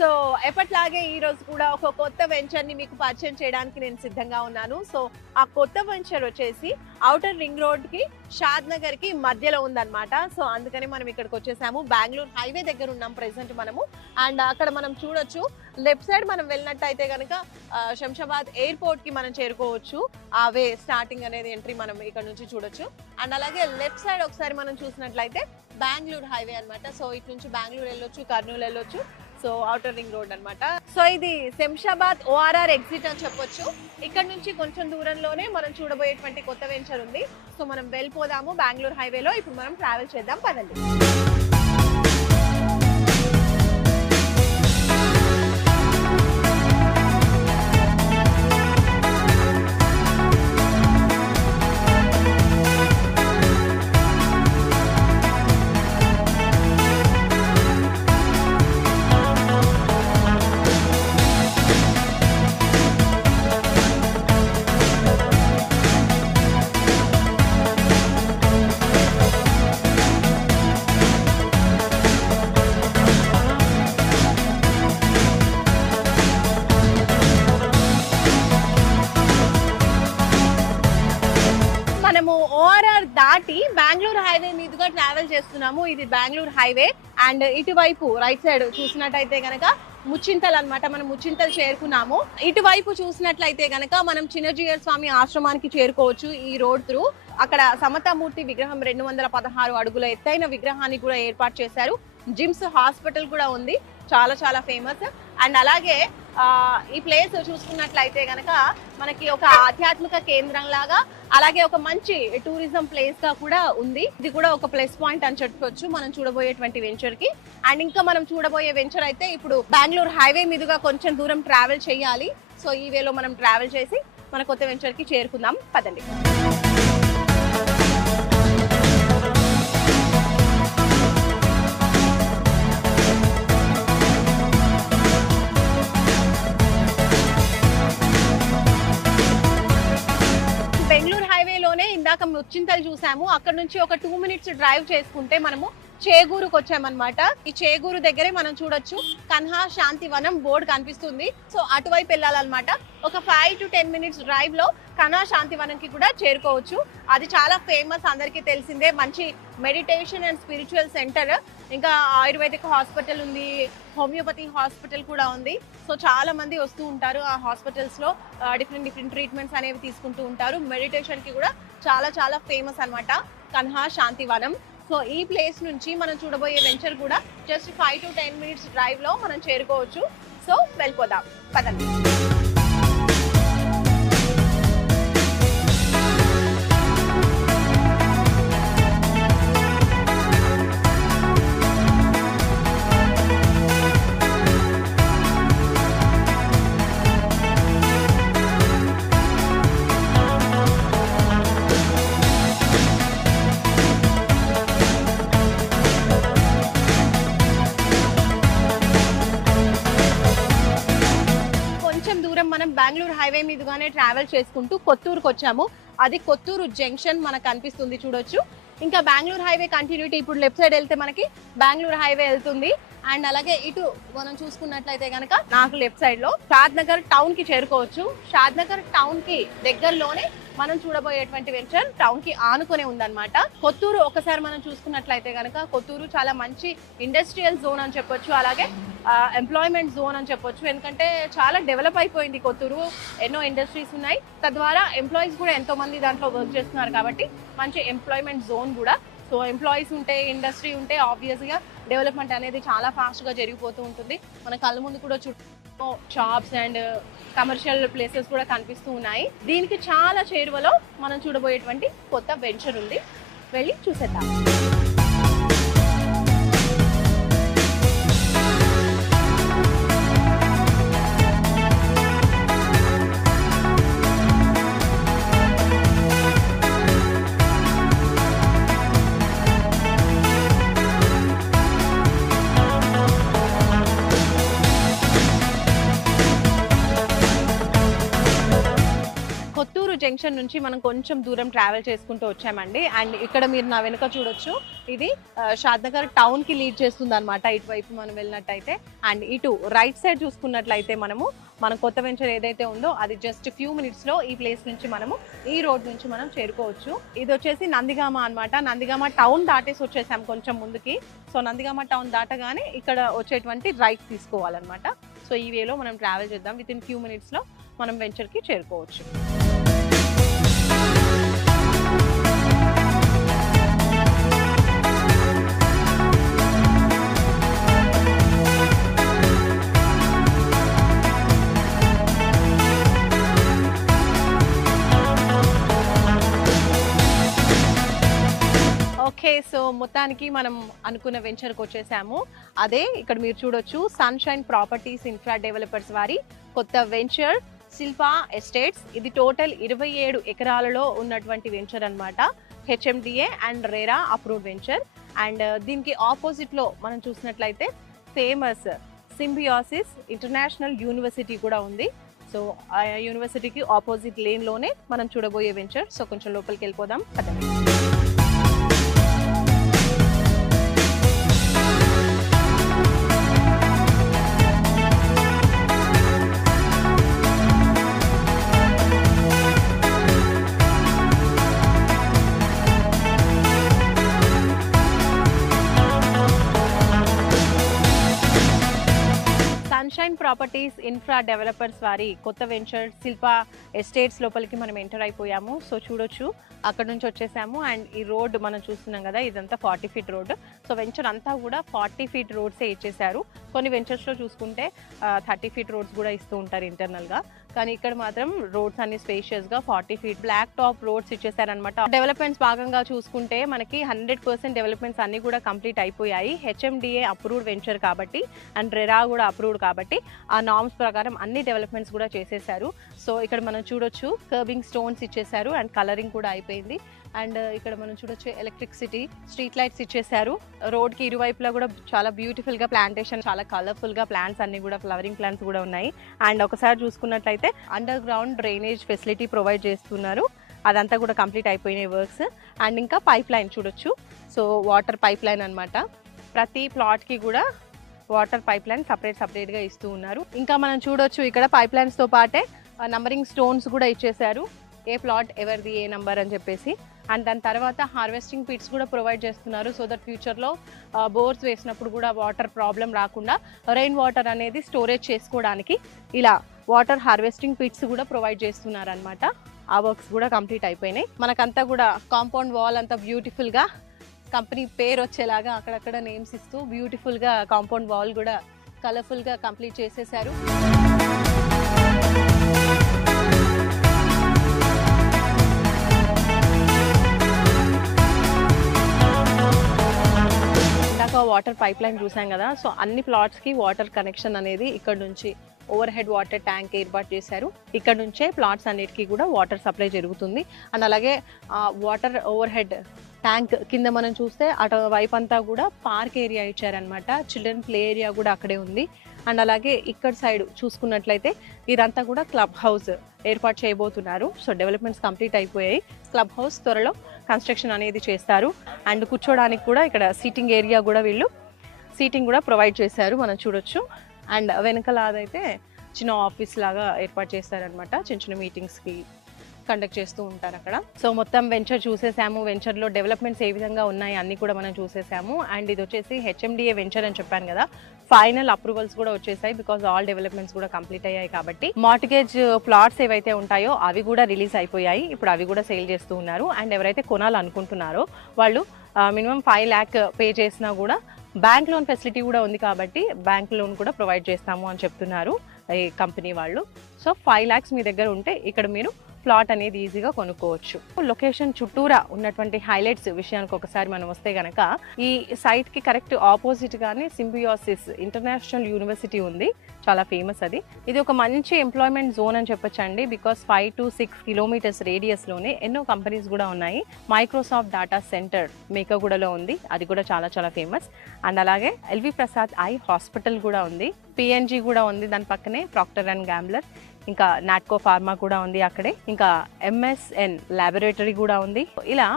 So ఎప్పట్లాగే ఈ రోజు కూడా ఒక కొత్త వెంచర్ ని మీకు పరిచయం చేయడానికి నేను సిద్ధంగా ఉన్నాను. సో ఆ కొత్త వెంచర్ వచ్చేసి ఔటర్ రింగ్ రోడ్ కి షాద్ నగర్ కి మధ్యలో ఉందన్నమాట. సో అందుకని మనం ఇక్కడికి వచ్చేసాము. బెంగళూరు హైవే దగ్గర ఉన్నాం ప్రెసెంట్ మనము. అండ్ అక్కడ మనం చూడొచ్చు, లెఫ్ట్ సైడ్ మనం వెళ్ళినట్టయితే కనుక శంషాబాద్ ఎయిర్పోర్ట్ కి మనం చేరుకోవచ్చు. ఆ వే స్టార్టింగ్ అనేది ఎంట్రీ మనం ఇక్కడ నుంచి చూడొచ్చు. అండ్ అలాగే లెఫ్ట్ సైడ్ ఒకసారి మనం చూసినట్లయితే బెంగళూరు హైవే అన్నమాట. సో ఇటు నుంచి బెంగళూరు వెళ్ళొచ్చు, కర్నూలు వెళ్ళొచ్చు. సో ఔటర్ రింగ్ రోడ్ అన్నమాట. సో ఇది శంషాబాద్ ఓఆర్ఆర్ ఎగ్జిట్ అని చెప్పొచ్చు. ఇక్కడ నుంచి కొంచెం దూరంలోనే మనం చూడబోయేటువంటి కొత్త వెంచర్ ఉంది. సో మనం వెళ్ళిపోదాము బెంగళూరు హైవేలో. ఇప్పుడు మనం ట్రావెల్ చేద్దాం, పదండి. ఓఆర్ఆర్ దాటి బెంగళూరు హైవే మీదుగా ట్రావెల్ చేస్తున్నాము. ఇది బెంగళూరు హైవే. అండ్ ఇటువైపు రైట్ సైడ్ చూసినట్టయితే గనక ముచ్చింతల్ అన్నమాట. మనం ముచ్చింతల్ చేరుకున్నాము. ఇటువైపు చూసినట్లయితే గనక మనం చిన్నజీయర్ స్వామి ఆశ్రమానికి చేరుకోవచ్చు ఈ రోడ్ త్రూ. అక్కడ సమతామూర్తి విగ్రహం 216 అడుగుల ఎత్తైన విగ్రహాన్ని కూడా ఏర్పాటు చేశారు. జిమ్స్ హాస్పిటల్ కూడా ఉంది, చాలా చాలా ఫేమస్. అండ్ అలాగే ఈ ప్లేస్ చూసుకున్నట్లయితే గనక మనకి ఒక ఆధ్యాత్మిక కేంద్రం లాగా, అలాగే ఒక మంచి టూరిజం ప్లేస్ గా కూడా ఉంది. ఇది కూడా ఒక ప్లస్ పాయింట్ అని చెప్పొచ్చు మనం చూడబోయేటువంటి వెంచర్ కి. అండ్ ఇంకా మనం చూడబోయే వెంచర్ అయితే ఇప్పుడు బెంగళూరు హైవే మీదుగా కొంచెం దూరం ట్రావెల్ చేయాలి. సో ఈ వేలో మనం ట్రావెల్ చేసి మన కొత్త వెంచర్ కి చేరుకుందాం, పదండి. ఇందాక ముచ్చింతలు చూసాము. అక్కడ నుంచి ఒక 2 మినిట్స్ డ్రైవ్ చేసుకుంటే మనము చేగూరుకు వచ్చామన్నమాట. ఈ చేగూరు దగ్గరే మనం చూడొచ్చు కన్హా శాంతివనం బోర్డు కనిపిస్తుంది. సో అటువైపు వెళ్ళాలన్నమాట. ఒక 5 to 10 మినిట్స్ డ్రైవ్ లో కన్హా శాంతివనంకి కూడా చేరుకోవచ్చు. అది చాలా ఫేమస్, అందరికీ తెలిసిందే. మంచి మెడిటేషన్ అండ్ స్పిరిచువల్ సెంటర్. ఇంకా ఆయుర్వేదిక్ హాస్పిటల్ ఉంది, హోమియోపతి హాస్పిటల్ కూడా ఉంది. సో చాలా మంది వస్తూ ఉంటారు ఆ హాస్పిటల్స్ లో, డిఫరెంట్ ట్రీట్మెంట్స్ అనేవి తీసుకుంటూ ఉంటారు. మెడిటేషన్ కి కూడా చాలా చాలా ఫేమస్ అన్నమాట కన్హా శాంతివనం. సో ఈ ప్లేస్ నుంచి మనం చూడబోయే వెంచర్ కూడా జస్ట్ 5 to 10 మినిట్స్ డ్రైవ్ లో మనం చేరుకోవచ్చు. సో వెళ్ళిపోదాం, పదండి. మనం బెంగళూరు హైవే మీదుగానే ట్రావెల్ చేసుకుంటూ కొత్తూరుకు వచ్చాము. అది కొత్తూరు జంక్షన్ మనకు కనిపిస్తుంది, చూడొచ్చు. ఇంకా బెంగళూరు హైవే కంటిన్యూటీ ఇప్పుడు లెఫ్ట్ సైడ్ వెళ్తే మనకి బెంగళూరు హైవే వెళ్తుంది. అండ్ అలాగే ఇటు మనం చూసుకున్నట్లయితే కనుక నాకు లెఫ్ట్ సైడ్ లో షాద్ నగర్ టౌన్ కి చేరుకోవచ్చు. షాద్ నగర్ టౌన్ కి దగ్గరలోనే మనం చూడబోయేటువంటి వెంచర్ టౌన్ కి ఆనుకునే ఉందన్నమాట. కొత్తూరు ఒకసారి మనం చూసుకున్నట్లయితే కనుక కొత్తూరు చాలా మంచి ఇండస్ట్రియల్ జోన్ అని చెప్పొచ్చు, అలాగే ఎంప్లాయ్మెంట్ జోన్ అని చెప్పొచ్చు. ఎందుకంటే చాలా డెవలప్ అయిపోయింది కొత్తూరు. ఎన్నో ఇండస్ట్రీస్ ఉన్నాయి, తద్వారా ఎంప్లాయీస్ కూడా ఎంతో మంది దాంట్లో వర్క్ చేస్తున్నారు. కాబట్టి మంచి ఎంప్లాయ్మెంట్ జోన్ కూడా. సో ఎంప్లాయీస్ ఉంటే, ఇండస్ట్రీ ఉంటే ఆబ్వియస్ గా డెవలప్మెంట్ అనేది చాలా ఫాస్ట్ గా జరిగిపోతూ ఉంటుంది. మన కళ్ళ ముందు కూడా చుట్టూ షాప్స్ అండ్ కమర్షియల్ ప్లేసెస్ కూడా కనిపిస్తూ ఉన్నాయి. దీనికి చాలా చేరువలో మనం చూడబోయేటువంటి కొత్త వెంచర్ ఉంది, వెళ్ళి చూసేద్దాం. జంక్షన్ నుంచి మనం కొంచెం దూరం ట్రావెల్ చేసుకుంటూ వచ్చామండి. అండ్ ఇక్కడ మీరు నా వెనుక చూడొచ్చు, ఇది షాద్నగర్ టౌన్ కి లీడ్ చేస్తుంది అనమాట ఇటువైపు మనం వెళ్ళినట్టయితే. అండ్ ఇటు రైట్ సైడ్ చూసుకున్నట్లయితే మన కొత్త వెంచర్ ఏదైతే ఉందో అది జస్ట్ ఫ్యూ మినిట్స్ లో ఈ ప్లేస్ నుంచి మనము ఈ రోడ్ నుంచి మనం చేరుకోవచ్చు. ఇది వచ్చేసి నందిగామ అనమాట. నందిగామ టౌన్ దాటేసి వచ్చేసాం కొంచెం ముందుకి. సో నందిగామ టౌన్ దాటగానే ఇక్కడ వచ్చేటువంటి రైట్ తీసుకోవాలన్నమాట. సో ఈ వేలో మనం ట్రావెల్ చేద్దాం. విత్ ఇన్ ఫ్యూ మినిట్స్ లో మనం వెంచర్ కి చేరుకోవచ్చు. ఓకే, సో మొత్తానికి మనం అనుకున్న వెంచర్కి వచ్చేసాము. అదే ఇక్కడ మీరు చూడొచ్చు, సన్షైన్ ప్రాపర్టీస్ ఇన్ఫ్రా డెవలపర్స్ వారి కొత్త వెంచర్ శిల్పా ఎస్టేట్స్. ఇది టోటల్ 27 ఎకరాలలో ఉన్నటువంటి వెంచర్ అన్నమాట. HMDA and RERA approved venture. And దీనికి ఆపోజిట్ లో మనం చూసినట్లయితే ఫేమస్ సింబియోసిస్ ఇంటర్నేషనల్ యూనివర్సిటీ కూడా ఉంది. సో ఆ యూనివర్సిటీకి ఆపోజిట్ లేన్ లోనే మనం చూడబోయే వెంచర్. సో కొంచెం లోపలికి వెళ్ళిపోదాం. సన్షైన్ ప్రాపర్టీస్ ఇన్ఫ్రా డెవలపర్స్ వారి కొత్త వెంచర్ శిల్పా ఎస్టేట్స్ లోపలికి మనం ఎంటర్ అయిపోయాము. సో చూడొచ్చు, అక్కడ నుంచి వచ్చేసాము. అండ్ ఈ రోడ్ మనం చూస్తున్నాం కదా, ఇదంతా 40 ఫీట్ రోడ్. సో వెంచర్ అంతా కూడా 40 ఫీట్ రోడ్సే ఇచ్చేసారు. కొన్ని వెంచర్స్లో చూసుకుంటే 30 ఫీట్ రోడ్స్ కూడా ఇస్తూ ఉంటారు ఇంటర్నల్గా. కానీ ఇక్కడ మాత్రం రోడ్స్ అన్ని స్పేషియస్గా 40 ఫీట్ బ్లాక్ టాప్ రోడ్స్ ఇచ్చేసారనమాట. డెవలప్మెంట్స్ భాగంగా చూసుకుంటే మనకి 100% డెవలప్మెంట్స్ అన్ని కూడా కంప్లీట్ అయిపోయాయి. హెచ్ఎండిఏ అప్రూవ్డ్ వెంచర్ కాబట్టి అండ్ రెరా కూడా అప్రూవ్డ్ కాబట్టి ఆ నార్మ్స్ ప్రకారం అన్ని డెవలప్మెంట్స్ కూడా చేసేసారు. సో ఇక్కడ మనం చూడొచ్చు, కర్బింగ్ స్టోన్స్ ఇచ్చేసారు అండ్ కలరింగ్ కూడా అయిపోయింది. అండ్ ఇక్కడ మనం చూడొచ్చు, ఎలక్ట్రిసిటీ స్ట్రీట్ లైట్స్ ఇచ్చేసారు. రోడ్ కి ఇరువైపులా కూడా చాలా బ్యూటిఫుల్ గా ప్లాంటేషన్, చాలా కలర్ఫుల్ గా ప్లాంట్స్ అన్ని కూడా, ఫ్లవరింగ్ ప్లాంట్స్ కూడా ఉన్నాయి. అండ్ ఒకసారి చూసుకున్నట్లయితే under ground drainage facility provide చేస్తున్నారు. అదంతా కూడా కంప్లీట్ అయిపోయినాయి వర్క్స్. అండ్ ఇంకా పైప్ లైన్ చూడొచ్చు. సో వాటర్ పైప్ లైన్ అనమాట. ప్రతి ప్లాట్ కి కూడా వాటర్ పైప్ లైన్ సపరేట్ గా ఇస్తూ ఉన్నారు. ఇంకా మనం చూడొచ్చు, ఇక్కడ పైప్ లైన్స్ తో పాటే నంబరింగ్ స్టోన్స్ కూడా ఇచ్చేసారు. ఏ ప్లాట్ ఎవరిది, ఏ నంబర్ అని చెప్పేసి. అండ్ దాని తర్వాత హార్వెస్టింగ్ పిట్స్ కూడా ప్రొవైడ్ చేస్తున్నారు. సో దట్ ఫ్యూచర్లో బోర్స్ వేసినప్పుడు కూడా వాటర్ ప్రాబ్లం రాకుండా రెయిన్ వాటర్ అనేది స్టోరేజ్ చేసుకోవడానికి ఇలా వాటర్ హార్వెస్టింగ్ పిట్స్ కూడా ప్రొవైడ్ చేస్తున్నారు అనమాట. ఆ వర్క్స్ కూడా కంప్లీట్ అయిపోయినాయి. మనకంతా కూడా కాంపౌండ్ వాల్ అంతా బ్యూటిఫుల్గా కంపెనీ పేరు వచ్చేలాగా అక్కడక్కడ నేమ్స్ ఇస్తూ బ్యూటిఫుల్గా కాంపౌండ్ వాల్ కూడా కలర్ఫుల్గా కంప్లీట్ చేసేసారు. వాటర్ పైప్ లైన్ చూసాం కదా. సో అన్ని ప్లాట్స్ కి వాటర్ కనెక్షన్ అనేది ఇక్కడ నుంచి ఓవర్ హెడ్ వాటర్ ట్యాంక్ ఏర్పాటు చేశారు. ఇక్కడ నుంచే ప్లాట్స్ అన్నిటికీ కూడా వాటర్ సప్లై జరుగుతుంది. అండ్ అలాగే వాటర్ ఓవర్ హెడ్ ట్యాంక్ కింద మనం చూస్తే అటు వైపు అంతా కూడా పార్క్ ఏరియా ఇచ్చారనమాట. చిల్డ్రన్ ప్లే ఏరియా కూడా అక్కడే ఉంది. అండ్ అలాగే ఇక్కడ సైడ్ చూసుకున్నట్లయితే ఇదంతా కూడా క్లబ్ హౌస్ ఏర్పాటు చేయబోతున్నారు. సో డెవలప్మెంట్స్ కంప్లీట్ అయిపోయాయి. క్లబ్ హౌస్ త్వరలో కన్స్ట్రక్షన్ అనేది చేస్తారు. అండ్ కూర్చోడానికి కూడా ఇక్కడ సీటింగ్ ఏరియా కూడా వీళ్ళు సీటింగ్ కూడా ప్రొవైడ్ చేశారు, మనం చూడొచ్చు. అండ్ వెనకాల అదైతే చిన్న ఆఫీస్ లాగా ఏర్పాటు చేస్తారనమాట. చిన్న చిన్న మీటింగ్స్కి కండక్ట్ చేస్తూ ఉంటారు అక్కడ. సో మొత్తం వెంచర్ చూసేసాము. వెంచర్లో డెవలప్మెంట్స్ ఏ విధంగా ఉన్నాయి అన్ని కూడా మనం చూసేసాము. అండ్ ఇది వచ్చేసి హెచ్ఎండిఏ వెంచర్ అని చెప్పాను కదా, ఫైనల్ అప్రూవల్స్ కూడా వచ్చేసాయి. బికాజ్ ఆల్ డెవలప్మెంట్స్ కూడా కంప్లీట్ అయ్యాయి కాబట్టి. మార్టిగేజ్ ప్లాట్స్ ఏవైతే ఉంటాయో అవి కూడా రిలీజ్ అయిపోయాయి. ఇప్పుడు అవి కూడా సేల్ చేస్తూ ఉన్నారు. అండ్ ఎవరైతే కొనాలనుకుంటున్నారో వాళ్ళు మినిమం 5 lakh పే చేసినా కూడా బ్యాంక్ లోన్ ఫెసిలిటీ కూడా ఉంది కాబట్టి బ్యాంక్ లోన్ కూడా ప్రొవైడ్ చేస్తాము అని చెప్తున్నారు ఈ కంపెనీ వాళ్ళు. సో 5 lakhs మీ దగ్గర ఉంటే ఇక్కడ మీరు ప్లాట్ అనేది ఈజీగా కొనుక్కోవచ్చు. లొకేషన్ చుట్టూరా ఉన్నటువంటి హైలైట్స్ విషయానికి ఒకసారి మనం వస్తే గనక, ఈ సైట్ కి కరెక్ట్ ఆపోజిట్ గానే సింబియోసిస్ ఇంటర్నేషనల్ యూనివర్సిటీ ఉంది, చాలా ఫేమస్ అది. ఇది ఒక మంచి ఎంప్లాయ్మెంట్ జోన్ అని చెప్పొచ్చండి. బికాస్ 5 to 6 kilometers రేడియస్ లోనే ఎన్నో కంపెనీస్ కూడా ఉన్నాయి. మైక్రోసాఫ్ట్ డేటా సెంటర్ మేకగూడలో ఉంది, అది కూడా చాలా చాలా ఫేమస్. అండ్ అలాగే ఎల్వి ప్రసాద్ ఐ హాస్పిటల్ కూడా ఉంది, పిఎన్జీ కూడా ఉంది దాని పక్కనే, ప్రాక్టర్ అండ్ గ్యాంబ్లర్. ఇంకా నాట్కో ఫార్మా కూడా ఉంది అక్కడే, ఇంకా MSN ల్యాబొరేటరీ కూడా ఉంది. ఇలా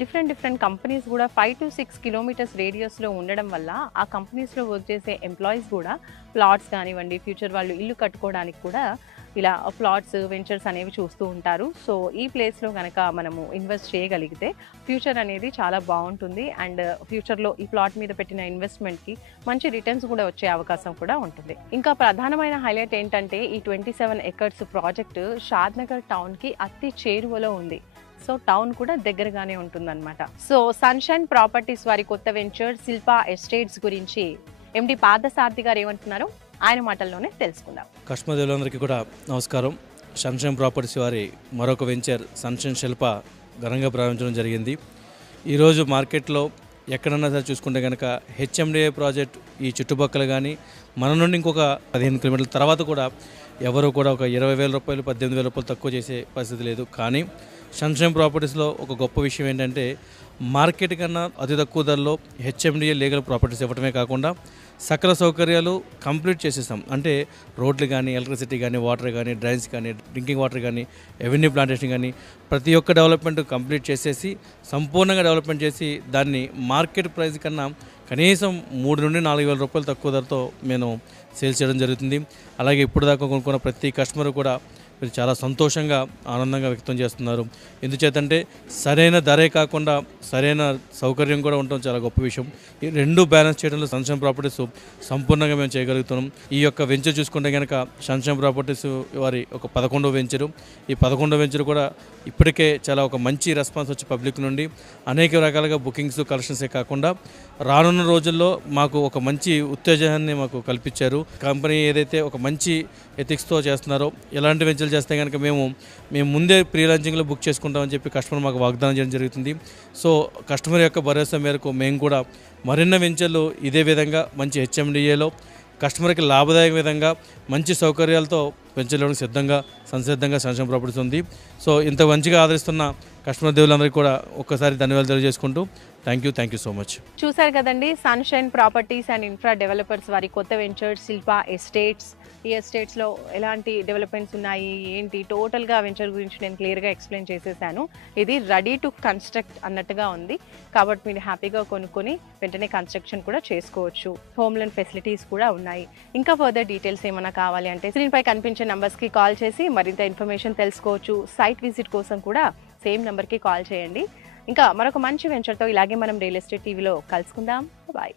డిఫరెంట్ కంపెనీస్ కూడా 5 to 6 కిలోమీటర్స్ రేడియస్లో ఉండడం వల్ల ఆ కంపెనీస్లో వర్క్ చేసే ఎంప్లాయీస్ కూడా ప్లాట్స్ కానివ్వండి, ఫ్యూచర్ వాళ్ళు ఇల్లు కట్టుకోవడానికి కూడా ఇలా ప్లాట్స్ వెంచర్స్ అనేవి చూస్తూ ఉంటారు. సో ఈ ప్లేస్లో కనుక మనము ఇన్వెస్ట్ చేయగలిగితే ఫ్యూచర్ అనేది చాలా బాగుంటుంది. అండ్ ఫ్యూచర్లో ఈ ప్లాట్ మీద పెట్టిన ఇన్వెస్ట్మెంట్కి మంచి రిటర్న్స్ కూడా వచ్చే అవకాశం కూడా ఉంటుంది. ఇంకా ప్రధానమైన హైలైట్ ఏంటంటే ఈ 27 ఎకర్స్ ప్రాజెక్టు షాద్నగర్ టౌన్కి అతి చేరువలో ఉంది. సో టౌన్ కూడా దగ్గరగానే ఉంటుందన్నమాట. సో సన్షైన్ ప్రాపర్టీస్ వారి కొత్త వెంచర్ శిల్పా ఎస్టేట్స్ గురించి MD పార్థసారథి గారు ఏమంటున్నారో ఆయన మాటల్లోనే తెలుసుకుందాం. కస్టమర్లందరికీ కూడా నమస్కారం. సన్షైన్ ప్రాపర్టీస్ వారి మరొక వెంచర్ సన్షైన్ శిల్ప ఘనంగా ప్రారంభించడం జరిగింది. ఈరోజు మార్కెట్లో ఎక్కడన్నా సరే చూసుకుంటే కనుక HMDA ప్రాజెక్ట్ ఈ చుట్టుపక్కల కానీ మన నుండి ఇంకొక 15 కిలోమీటర్ల తర్వాత కూడా ఎవరు కూడా ఒక 20,000 రూపాయలు 18,000 రూపాయలు తక్కువ చేసే పరిస్థితి లేదు. కానీ సన్షైన్ ప్రాపర్టీస్లో ఒక గొప్ప విషయం ఏంటంటే మార్కెట్ కన్నా అతి తక్కువ ధరలో HMDA లీగల్ ప్రాపర్టీస్ ఇవ్వడమే కాకుండా సకల సౌకర్యాలు కంప్లీట్ చేసేసాం. అంటే రోడ్లు కానీ, ఎలక్ట్రిసిటీ కానీ, వాటర్ కానీ, డ్రైన్స్ కానీ, డ్రింకింగ్ వాటర్ కానీ, ఎవెన్యూ ప్లాంటేషన్ కానీ ప్రతి ఒక్క డెవలప్మెంట్ కంప్లీట్ చేసేసి సంపూర్ణంగా డెవలప్మెంట్ చేసి దాన్ని మార్కెట్ ప్రైస్ కన్నా కనీసం 3 నుండి 4,000 రూపాయలు తక్కువ ధరతో మేము సేల్ చేయడం జరుగుతుంది. అలాగే ఇప్పుడు దాకా కొనుక్కున్న ప్రతి కస్టమర్ కూడా మీరు చాలా సంతోషంగా ఆనందంగా వ్యక్తం చేస్తున్నారు. ఎందుచేతంటే సరైన ధరే కాకుండా సరైన సౌకర్యం కూడా ఉండటం చాలా గొప్ప విషయం. ఈ రెండు బ్యాలెన్స్ చేయడంలో సన్షైన్ ప్రాపర్టీస్ సంపూర్ణంగా మేము చేయగలుగుతున్నాం. ఈ యొక్క వెంచర్ చూసుకుంటే కనుక సన్షైన్ ప్రాపర్టీస్ వారి ఒక 11వ వెంచరు. ఈ 11వ వెంచర్ కూడా ఇప్పటికే చాలా ఒక మంచి రెస్పాన్స్ వచ్చి పబ్లిక్ నుండి అనేక రకాలుగా బుకింగ్స్ కలెక్షన్సే కాకుండా రానున్న రోజుల్లో మాకు ఒక మంచి ఉత్తేజాన్ని మాకు కల్పించారు. కంపెనీ ఏదైతే ఒక మంచి ఎథిక్స్తో చేస్తున్నారో ఎలాంటి వెంచర్లు చేస్తే కనుక మేము ముందే ప్రీ లాంచింగ్లో బుక్ చేసుకుంటామని చెప్పి కస్టమర్ మాకు వాగ్దానం చేయడం జరుగుతుంది. సో కస్టమర్ యొక్క భరోసా మేరకు మేము కూడా మరిన్ని వెంచర్లు ఇదే విధంగా మంచి HMDAలో కస్టమర్కి లాభదాయక విధంగా మంచి సౌకర్యాలతో పెంచడానికి సంసిద్ధంగా సన్షైన్ ప్రాపర్టీస్ ఉంది. సో ఇంత మంచిగా ఆదరిస్తున్న కస్టమర్ దేవులందరికీ కూడా ఒక్కసారి ధన్యవాదాలు తెలియజేసుకుంటూ థ్యాంక్ యూ సో మచ్. చూసారు కదండి, sunshine properties and infra developers వారి కొత్త వెంచర్ శిల్పా ఎస్టేట్స్. ఈ ఎస్టేట్స్లో ఎలాంటి డెవలప్మెంట్స్ ఉన్నాయి ఏంటి టోటల్గా వెంచర్ గురించి నేను క్లియర్గా ఎక్స్ప్లెయిన్ చేసేసాను. ఇది రెడీ టు కన్స్ట్రక్ట్ అన్నట్టుగా ఉంది కాబట్టి మీరు హ్యాపీగా కొనుక్కొని వెంటనే కన్స్ట్రక్షన్ కూడా చేసుకోవచ్చు. హోమ్ లోన్ ఫెసిలిటీస్ కూడా ఉన్నాయి. ఇంకా ఫర్దర్ డీటెయిల్స్ ఏమైనా కావాలి అంటే స్క్రీన్పై కనిపించే నంబర్స్కి కాల్ చేసి మరింత ఇన్ఫర్మేషన్ తెలుసుకోవచ్చు. సైట్ విజిట్ కోసం కూడా సేమ్ నెంబర్కి కాల్ చేయండి. ఇంకా మరొక మంచి వెంచర్తో ఇలాగే మనం రియల్ ఎస్టేట్ టీవీలో కలుసుకుందాం. బాయ్.